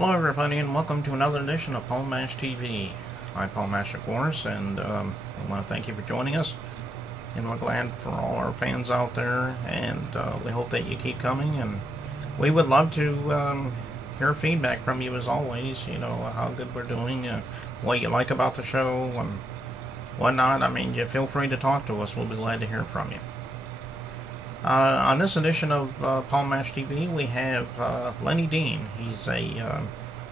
Hello, everybody, and welcome to another edition of Paul Mash TV. I'm Paul Mash, of course, and I want to thank you for joining us. And we're glad for all our fans out there, and we hope that you keep coming. And we would love to hear feedback from you as always. You know how good we're doing, what you like about the show, and whatnot. I mean, you feel free to talk to us. We'll be glad to hear from you. On this edition of Paul Mash TV, we have Lenny Dean. He's a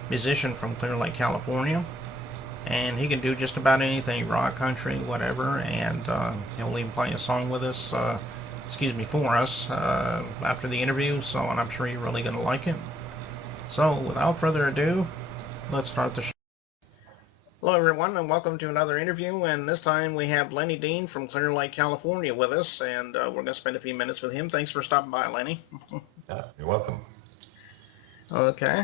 musician from Clear Lake, California, and he can do just about anything, rock, country, whatever, and he'll even play a song with us, for us, after the interview, so and I'm sure you're really going to like it. So, without further ado, let's start the show. Hello, everyone, and welcome to another interview. And this time we have Lenny Dean from Clear Lake, California, with us, and we're going to spend a few minutes with him. Thanks for stopping by, Lenny. You're welcome. Okay.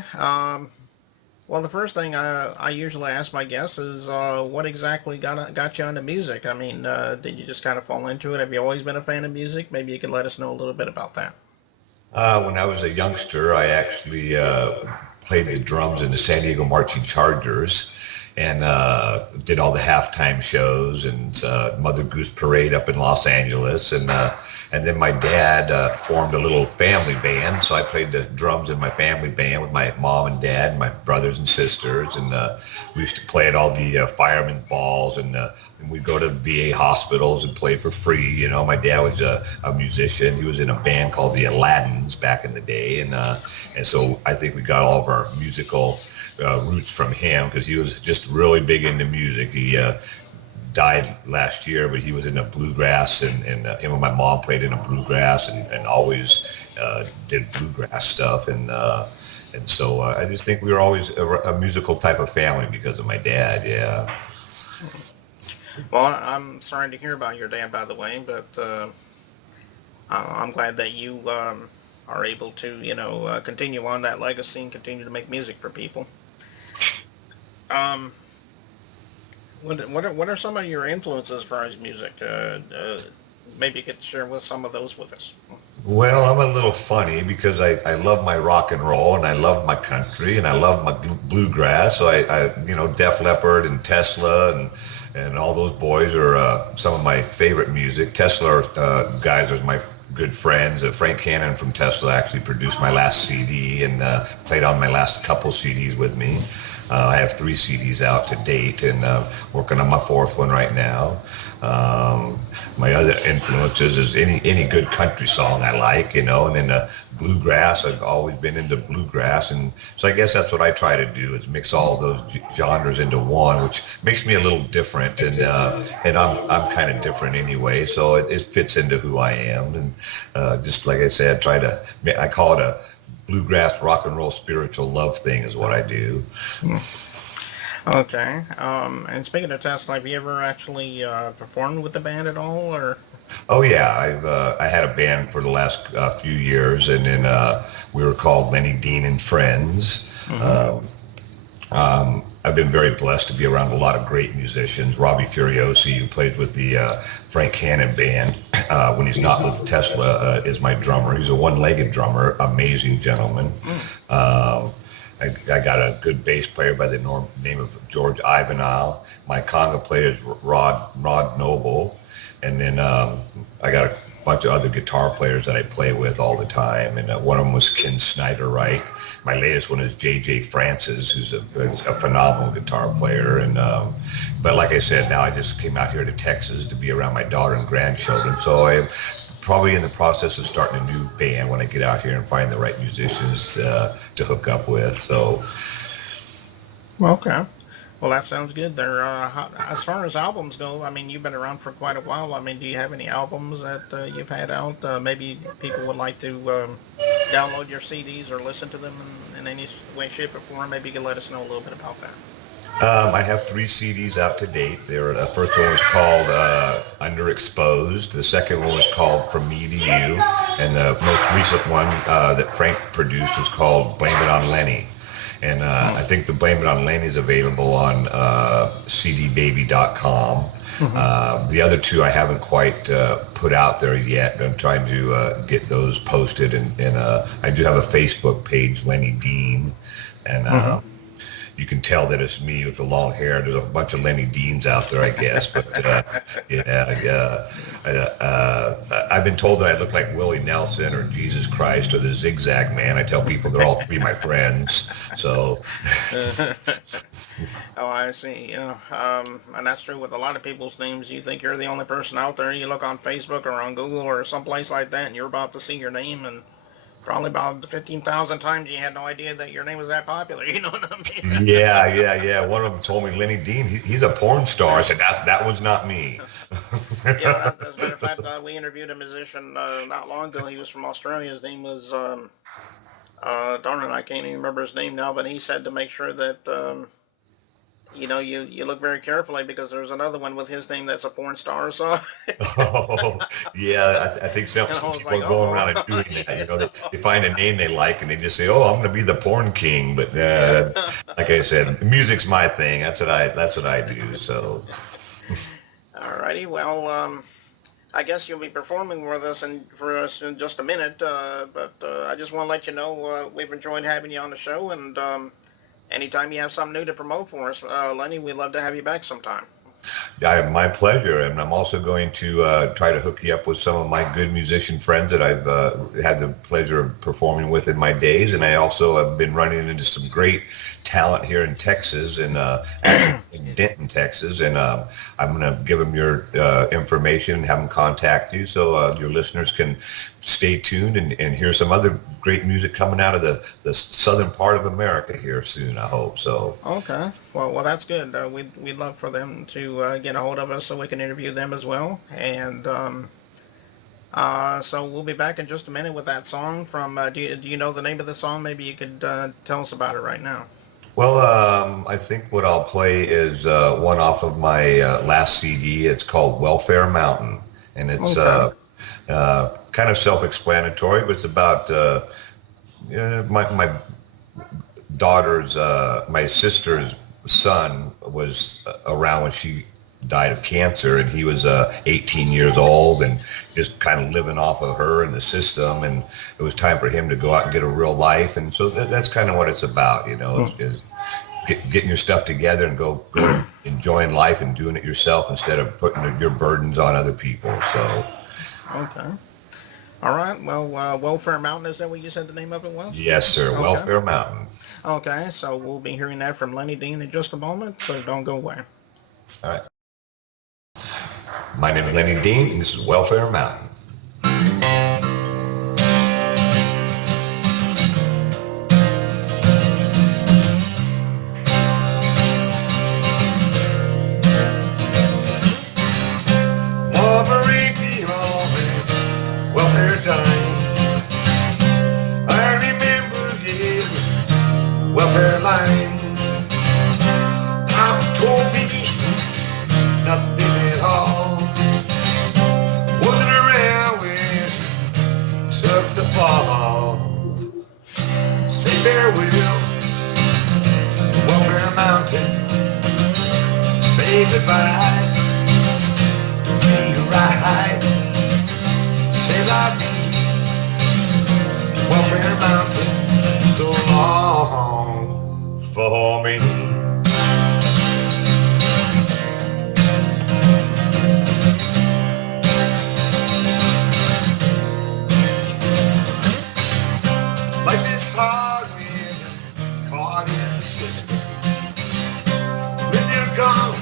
Well, the first thing I usually ask my guests is what exactly got you into music? I mean, did you just kind of fall into it? Have you always been a fan of music? Maybe you could let us know a little bit about that. When I was a youngster, I actually played the drums in the San Diego Marching Chargers and did all the halftime shows and Mother Goose Parade up in Los Angeles. And then my dad formed a little family band, so I played the drums in my family band with my mom and dad and my brothers and sisters. And we used to play at all the firemen balls, and we'd go to VA hospitals and play for free. You know, my dad was a musician. He was in a band called the Aladdins back in the day, and so I think we got all of our musical roots from him because he was just really big into music. He died last year, but he was in a bluegrass, and him and my mom played in a bluegrass and always did bluegrass stuff. And so I just think we were always a musical type of family because of my dad. Yeah. Well, I'm sorry to hear about your dad, by the way, but I'm glad that you are able to, continue on that legacy and continue to make music for people. What are some of your influences as far as music? Maybe you could share with some of those with us. Well, I'm a little funny because I love my rock and roll, and I love my country, and I love my bluegrass. So Def Leppard and Tesla and all those boys are some of my favorite music. Tesla guys are my good friends. Frank Cannon from Tesla actually produced my last CD and played on my last couple CDs with me. I have 3 CDs out to date, and working on my 4th one right now. My other influences is any good country song I like, and then bluegrass. I've always been into bluegrass, and so I guess that's what I try to do is mix all of those genres into one, which makes me a little different, and I'm kind of different anyway, so it fits into who I am, and just like I said, I call it a bluegrass rock and roll spiritual love thing is what I do. Okay. And speaking of Tesla, have you ever actually performed with the band at all, or? Oh yeah, I had a band for the last few years, and then we were called Lenny Dean and Friends. I've been very blessed to be around a lot of great musicians. Robbie Furiosi, who plays with the Frank Cannon band, when he's not with Tesla, is my drummer. He's a one-legged drummer, amazing gentleman. I got a good bass player by the name of George Ivanile. My conga player is Rod Noble. And then I got a bunch of other guitar players that I play with all the time. And one of them was Ken Snyder-Wright. My latest one is J.J. Francis, who's a phenomenal guitar player. And but like I said, now I just came out here to Texas to be around my daughter and grandchildren. So I'm probably in the process of starting a new band when I get out here and find the right musicians to hook up with. So. Okay. Well, that sounds good. There, as far as albums go, I mean, you've been around for quite a while. I mean, do you have any albums that you've had out? Maybe people would like to download your CDs or listen to them in any way, shape, or form. Maybe you can let us know a little bit about that. I have 3 CDs out to date. The first one was called Underexposed. The second one was called From Me to You. And the most recent one that Frank produced was called Blame It on Lenny. And I think the Blame It on Lenny is available on cdbaby.com. The other 2 I haven't quite put out there yet. I'm trying to get those posted. And I do have a Facebook page, Lenny Dean. and Mm-hmm. you can tell that it's me with the long hair. There's a bunch of Lenny Deans out there, I guess. But yeah. I've been told that I look like Willie Nelson or Jesus Christ or the Zigzag Man. I tell people they're all three my friends. So Oh, I see. Yeah, and that's true with a lot of people's names. You think you're the only person out there. You look on Facebook or on Google or someplace like that, and you're about to see your name, and probably about 15,000 times you had no idea that your name was that popular. You know what I mean? yeah. One of them told me Lenny Dean. He's a porn star. I said that one's not me. Yeah, as a matter of fact, we interviewed a musician not long ago. He was from Australia. His name was, darn it, I can't even remember his name now, but he said to make sure that, you look very carefully because there's another one with his name that's a porn star or so. Oh, yeah. I think And I some was people like, are going around oh, and doing that. They find a name they like and they just say, "Oh, I'm going to be the porn king." But like I said, music's my thing. That's what I do. So Alrighty, well, I guess you'll be performing with us and for us in just a minute, but I just want to let you know we've enjoyed having you on the show, and anytime you have something new to promote for us, Lenny, we'd love to have you back sometime. my pleasure, and I'm also going to try to hook you up with some of my good musician friends that I've had the pleasure of performing with in my days, and I also have been running into some great talent here in Texas, and in Denton, Texas, and I'm going to give them your information and have them contact you so your listeners can stay tuned and hear some other great music coming out of the southern part of America here soon, I hope. So Okay, well, that's good. We'd love for them to get a hold of us so we can interview them as well, and so we'll be back in just a minute with that song from. Do you know the name of the song? Maybe you could tell us about it right now. well, I think what I'll play is one off of my last CD. It's called Welfare Mountain, and it's Okay. kind of self-explanatory, but it's about my my sister's son was around when she died of cancer, and he was 18 years old and just kind of living off of her and the system, and it was time for him to go out and get a real life, and so that's kind of what it's about, is getting your stuff together and go enjoying life and doing it yourself instead of putting your burdens on other people. So Okay. All right. Well, Welfare Mountain, is that what you said the name of it was? yes, sir, Okay. Welfare Mountain. Okay. So we'll be hearing that from Lenny Dean in just a moment. So don't go away. All right, my name is Lenny Dean, and this is Welfare Mountain. Welfare time. I remember, yeah, welfare lines. Mom told me nothing at all. Wasn't around when she took the fall. Say farewell to Welfare Mountain. Say goodbye to be right. Say la vie to Welfare Mountain. So long for me. Life is hard when you're caught in the system. When you're gone,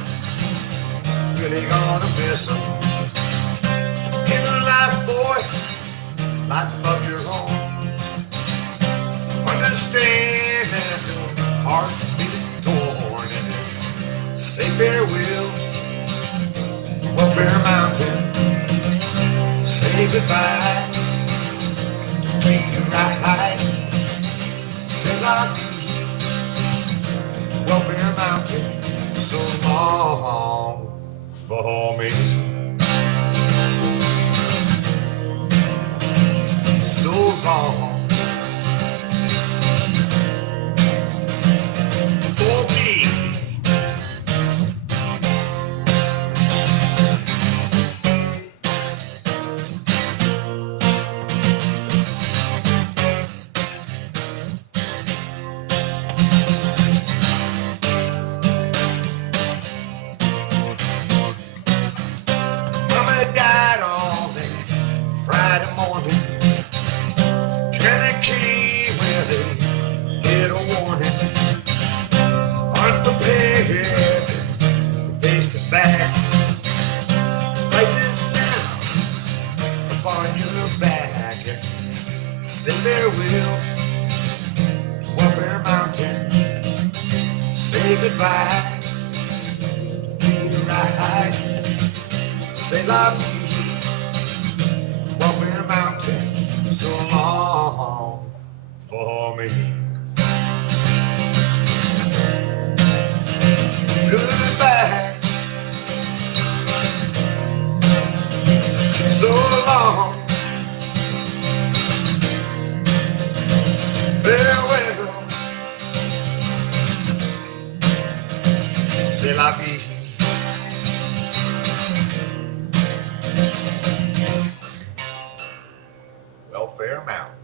really gonna miss them. In a life, boy, life of your own. Understand that your heart being torn in it. Say farewell to Welfare Mountain. Say goodbye to be right. Say la vie to Welfare Mountain. So long for me. So long for me. goodbye. Right. C'est la vie. What we're mounting so long for me. Goodbye. So long. Farewell. C'est la vie. Well, Fairmount.